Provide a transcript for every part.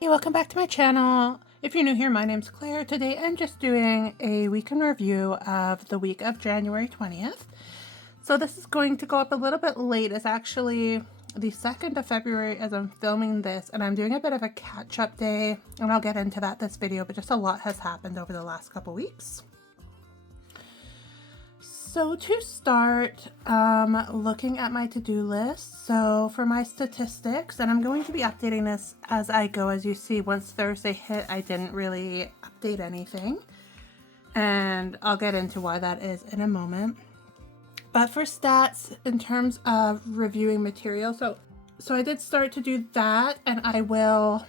Hey, welcome back to my channel. If you're new here, my name's Claire. Today I'm just doing a week in review of the week of January 20th. So this is going to go up a little bit late. It's actually the 2nd of February as I'm filming this, and I'm doing a bit of a catch-up day, and I'll get into that this video, but just a lot has happened over the last couple weeks. So to start, looking at my to-do list, so for my statistics, and I'm going to be updating this as I go. As you see, once Thursday hit, I didn't really update anything, and I'll get into why that is in a moment. But for stats, in terms of reviewing material, so I did start to do that, and I will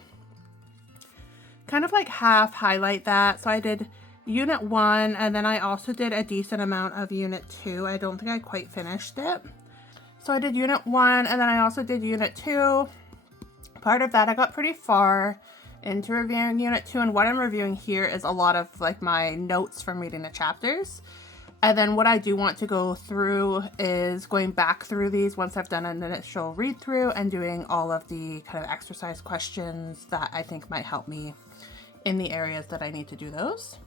kind of like half highlight that. So I did Unit 1, and then I also did a decent amount of Unit 2. I don't think I quite finished it. So I did Unit 1, and then I also did Unit 2. Part of that, I got pretty far into reviewing Unit 2, and what I'm reviewing here is a lot of like my notes from reading the chapters. And then what I do want to go through is going back through these once I've done an initial read through and doing all of the kind of exercise questions that I think might help me in the areas that I need to do those.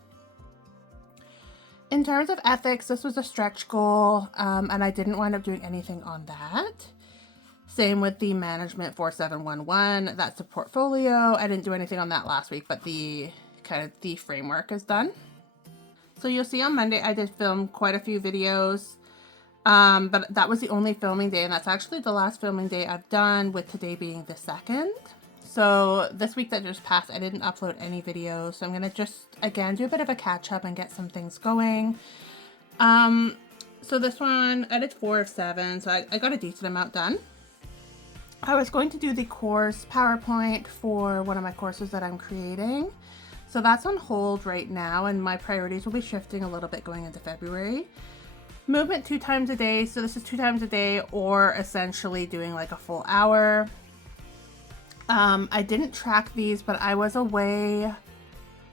In terms of ethics, this was a stretch goal, and I didn't wind up doing anything on that. Same with the management 4711, that's the portfolio. I didn't do anything on that last week, but the kind of the framework is done. So you'll see on Monday I did film quite a few videos, but that was the only filming day, and that's actually the last filming day I've done, with today being the 2nd. So this week that just passed, I didn't upload any videos. So I'm going to just, again, do a bit of a catch up and get some things going. So this one, I did 4 of 7. So I got a decent amount done. I was going to do the course PowerPoint for one of my courses that I'm creating. So that's on hold right now, and my priorities will be shifting a little bit going into February. Movement 2 times a day. So this is 2 times a day, or essentially doing like a full hour. I didn't track these, but I was away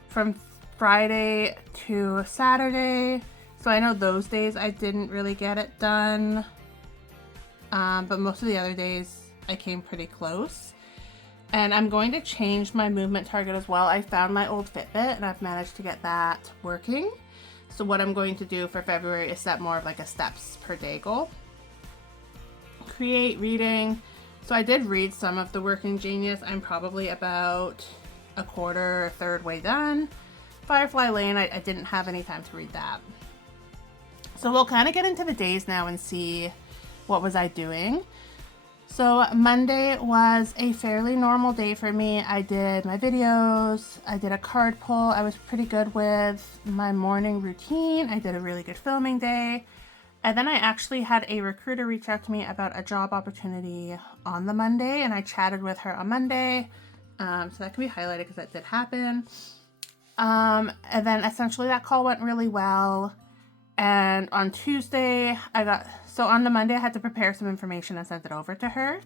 from Friday to Saturday, so I know those days I didn't really get it done, but most of the other days I came pretty close. And I'm going to change my movement target as well. I found my old Fitbit and I've managed to get that working. So what I'm going to do for February is set more of like a steps per day goal. Create reading. So I did read some of The Working Genius. I'm probably about a quarter, a third way done. Firefly Lane, I didn't have any time to read that. So we'll kind of get into the days now and see what was I doing. So Monday was a fairly normal day for me. I did my videos, I did a card pull. I was pretty good with my morning routine. I did a really good filming day. And then I actually had a recruiter reach out to me about a job opportunity on the Monday, and I chatted with her on Monday. So that can be highlighted because that did happen. And then essentially that call went really well. And on Tuesday, so on the Monday I had to prepare some information and send it over to her.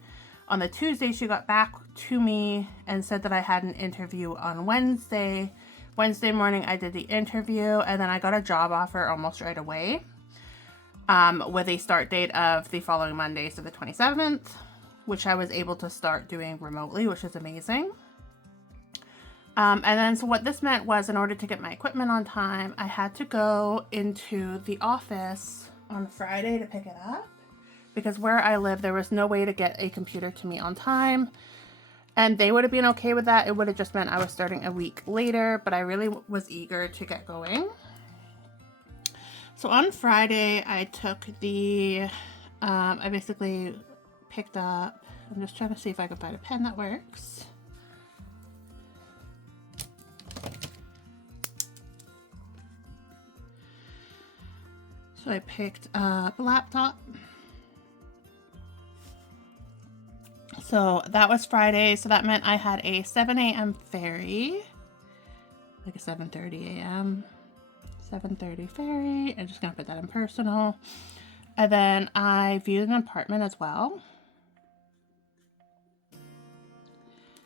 On the Tuesday, she got back to me and said that I had an interview on Wednesday. Wednesday morning, I did the interview, and then I got a job offer almost right away. With a start date of the following Monday, so the 27th, which I was able to start doing remotely, which is amazing. And then so what this meant was, in order to get my equipment on time, I had to go into the office on Friday to pick it up, because where I live, there was no way to get a computer to me on time. And they would have been okay with that. It would have just meant I was starting a week later, but I really was eager to get going. So on Friday, I took I basically picked up, I'm just trying to see if I can find a pen that works. So I picked up a laptop. So that was Friday, so that meant I had a 7 a.m. ferry, like a 7:30 a.m. 7:30 ferry. I'm just gonna put that in personal. And then I viewed an apartment as well.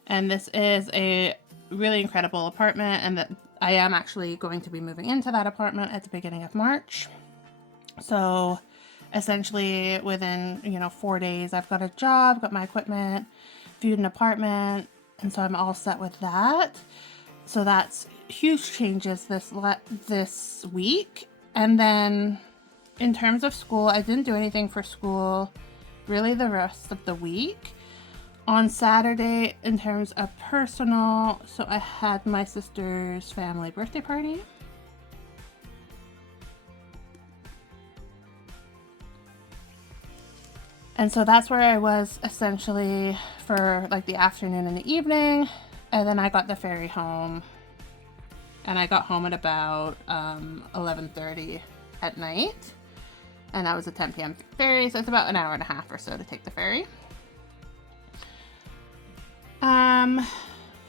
And this is a really incredible apartment, and that I am actually going to be moving into that apartment at the beginning of March. So essentially within, 4 days, I've got a job, got my equipment, viewed an apartment, And so I'm all set with that. So that's huge changes this week. And then in terms of school, I didn't do anything for school really the rest of the week. On Saturday, in terms of personal, so I had my sister's family birthday party. And so that's where I was essentially for like the afternoon and the evening. And then I got the ferry home. And I got home at about 11:30 at night. And that was a 10 p.m. ferry, so it's about an hour and a half or so to take the ferry.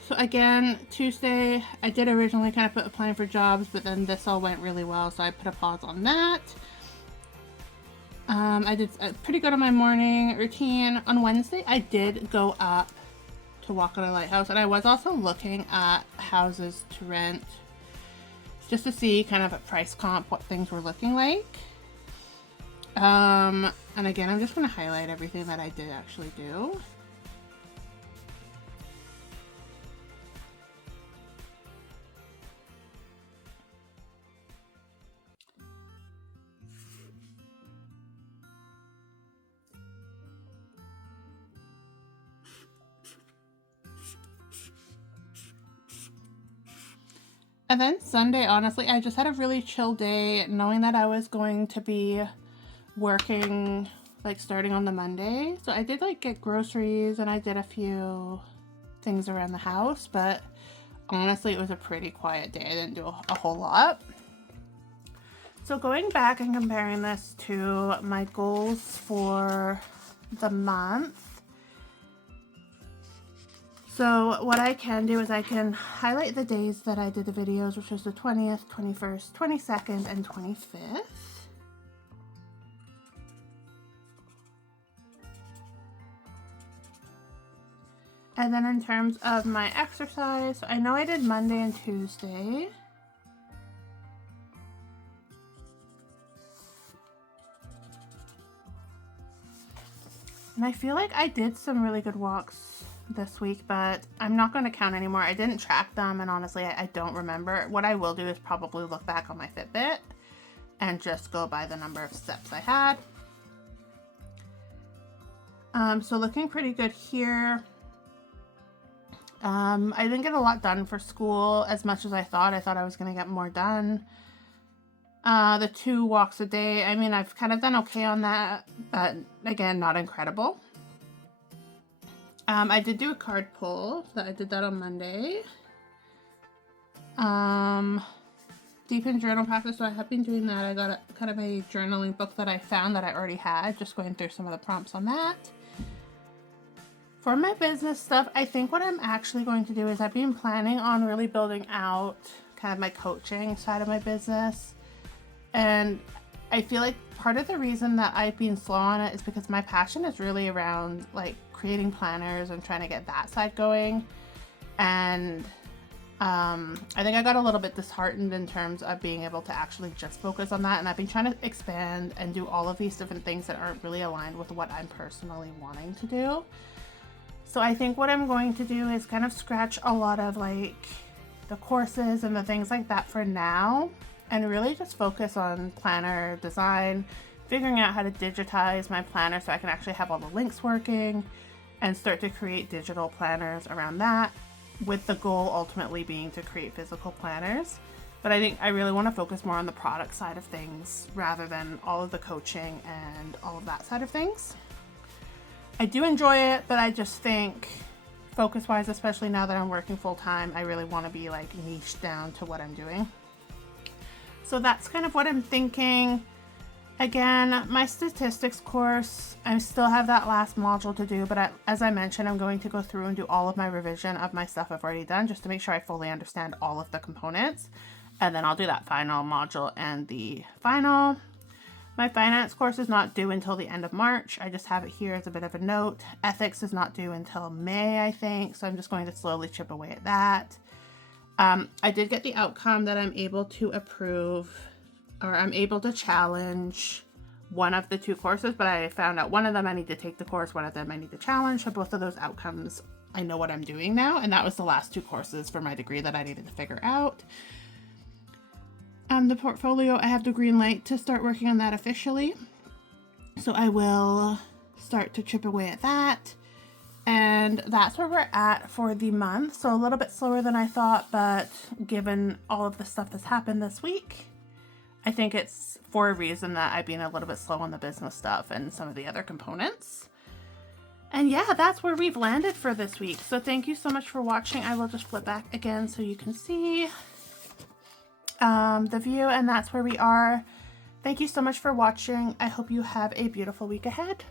So again, Tuesday, I did originally kind of put applying for jobs, but then this all went really well, so I put a pause on that. I did pretty good on my morning routine. On Wednesday, I did go up to walk on a lighthouse, and I was also looking at houses to rent just to see kind of a price comp, what things were looking like. And again, I'm just going to highlight everything that I did actually do. And then Sunday, honestly, I just had a really chill day, knowing that I was going to be working, like starting on the Monday. So I did like get groceries and I did a few things around the house, but honestly, it was a pretty quiet day. I didn't do a whole lot. So going back and comparing this to my goals for the month, so what I can do is I can highlight the days that I did the videos, which was the 20th, 21st, 22nd, and 25th. And then in terms of my exercise, I know I did Monday and Tuesday. And I feel like I did some really good walks this week, but I'm not going to count anymore. I didn't track them, and honestly, I don't remember. What I will do is probably look back on my Fitbit and just go by the number of steps I had. So looking pretty good here. I didn't get a lot done for school as much as I thought. I thought I was going to get more done. The 2 walks a day, I mean, I've kind of done okay on that, but again, not incredible. I did do a card pull, so I did that on Monday. Deep in journal practice, so I have been doing that. I got kind of a journaling book that I found that I already had, just going through some of the prompts on that. For my business stuff, I think what I'm actually going to do is I've been planning on really building out kind of my coaching side of my business. And I feel like part of the reason that I've been slow on it is because my passion is really around like creating planners and trying to get that side going. And I think I got a little bit disheartened in terms of being able to actually just focus on that. And I've been trying to expand and do all of these different things that aren't really aligned with what I'm personally wanting to do. So I think what I'm going to do is kind of scratch a lot of like the courses and the things like that for now, and really just focus on planner design, figuring out how to digitize my planner so I can actually have all the links working and start to create digital planners around that, with the goal ultimately being to create physical planners. But I think I really want to focus more on the product side of things rather than all of the coaching and all of that side of things. I do enjoy it, but I just think focus-wise, especially now that I'm working full-time, I really want to be like niched down to what I'm doing. So that's kind of what I'm thinking. Again, my statistics course, I still have that last module to do, but as I mentioned, I'm going to go through and do all of my revision of my stuff I've already done just to make sure I fully understand all of the components. And then I'll do that final module and the final. My finance course is not due until the end of March. I just have it here as a bit of a note. Ethics is not due until May, I think, so I'm just going to slowly chip away at that. I did get the outcome that I'm able to approve, or I'm able to challenge one of the 2 courses, but I found out one of them I need to take the course, one of them I need to challenge, so both of those outcomes I know what I'm doing now, and that was the last 2 courses for my degree that I needed to figure out. The portfolio, I have the green light to start working on that officially. So I will start to chip away at that. And that's where we're at for the month. So a little bit slower than I thought, but given all of the stuff that's happened this week, I think it's for a reason that I've been a little bit slow on the business stuff and some of the other components. And yeah, that's where we've landed for this week. So thank you so much for watching. I will just flip back again so you can see the view, and that's where we are. Thank you so much for watching. I hope you have a beautiful week ahead.